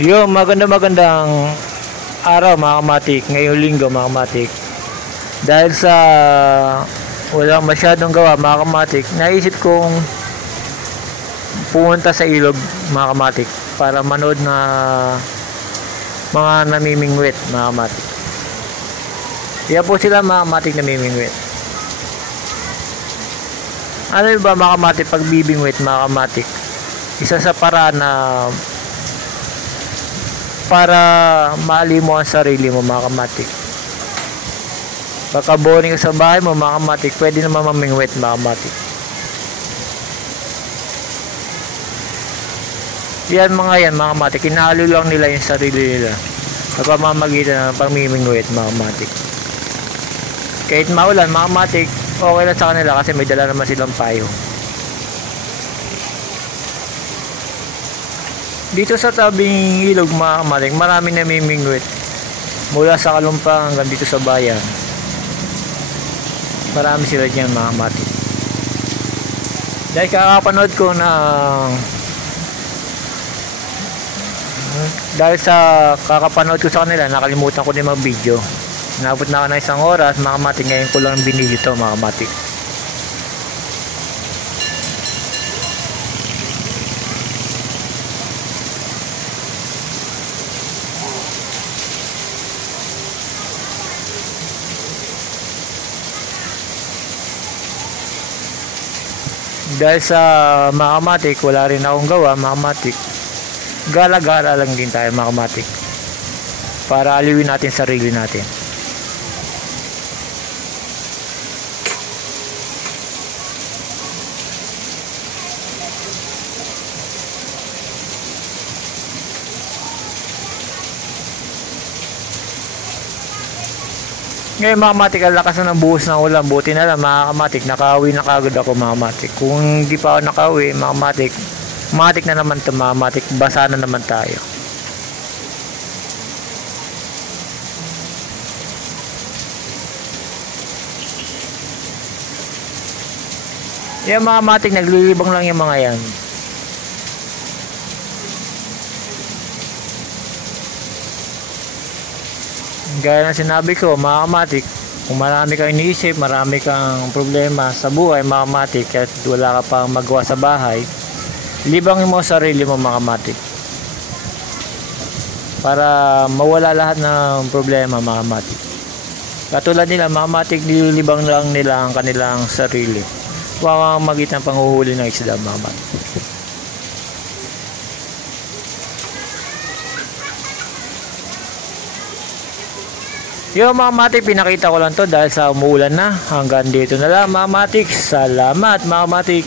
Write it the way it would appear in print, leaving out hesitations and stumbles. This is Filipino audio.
Yung magandang araw mga kamatik, ngayong linggo mga kamatik. Dahil sa walang masyadong gawa mga kamatik, naisip kong pumunta sa ilog mga kamatik para manood na mga namimingwit mga kamatik. Kaya po sila mga kamatik namimingwit. Ano ba mga kamatik pag bibingwit mga kamatik? Isa sa paraan na para maali mo ang sarili mo mga kamatik. Baka boring ka sa bahay mo mga kamatik, pwede naman mamingwit mga kamatik. Yan mga kamatik, kinahalo lang nila yung sarili nila sa pamamagitan ng pamimingwit mga kamatik. Kahit maulan mga kamatik, okay lang sa kanila kasi may dala naman silang payo. Dito sa tabing ilog mga kamatik, maraming namimingwit mula sa Kalumpang hanggang dito sa bayan. Marami sila dyan mga kamatik. Dahil kakapanood ko na kakapanood ko sa kanila, nakalimutan ko din mag-video. Nabot na ako ng isang oras mga kamatik, ngayon ko lang binili ito mga kamatik. Dahil sa mga kamatik, wala rin akong gawa mga kamatik. Gala-gala lang din tayo mga kamatik para aliwin natin sarili natin. Ngayon mga kamatik, ang lakas na ng buhos ng ulan. Buti na lang mga kamatik, nakauwi na kagad ako mga kamatik. Kung hindi pa ako nakauwi mga kamatik, matik na naman ito mga kamatik, basa na naman tayo. Yan mga kamatik, naglilibang lang yung mga yan. Gaya ng sinabi ko mga kamatik, kung marami kang iniisip, marami kang problema sa buhay mga kamatik, at wala ka pang magawa sa bahay, libangin mo sarili mo mga kamatik para mawala lahat ng problema mga kamatik. Katulad nila mga kamatik, nililibang lang nila ang kanilang sarili. Huwag magitan panghuhuli ng isda mga kamatik. Yung mga kamatik, pinakita ko lang to dahil sa umuulan na. Hanggang dito na lang mga kamatik. Salamat mga kamatik.